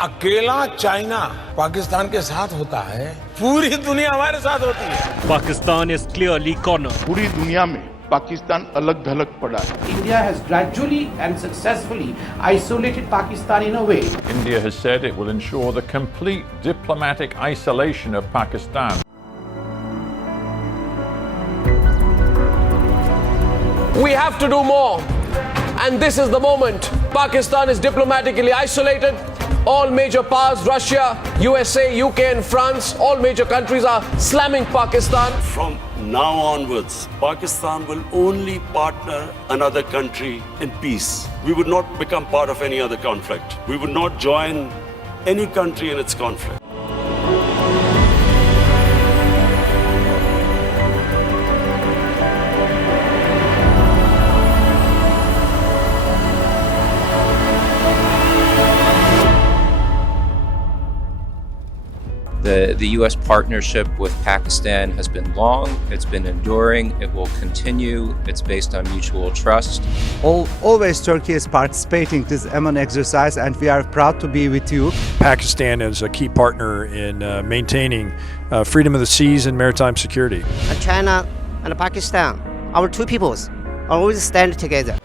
अकेला चाइना पाकिस्तान के साथ होता है, पूरी दुनिया हमारे साथ होती है। Pakistan is clearly cornered. पूरी दुनिया में पाकिस्तान अलग थलग पड़ा है। India has gradually and successfully isolated Pakistan in a way. India has said it will ensure the complete diplomatic isolation of Pakistan. We have to do more, and this is the moment. Pakistan is diplomatically isolated. All major powers, Russia, USA, UK and France, all major countries are slamming Pakistan. From now onwards, Pakistan will only partner another country in peace. We would not become part of any other conflict. We would not join any country in its conflict. The U.S. partnership with Pakistan has been long, it's been enduring, it will continue, it's based on mutual trust. Always Turkey is participating in this Aman exercise and we are proud to be with you. Pakistan is a key partner in maintaining freedom of the seas and maritime security. China and Pakistan, our two peoples always stand together.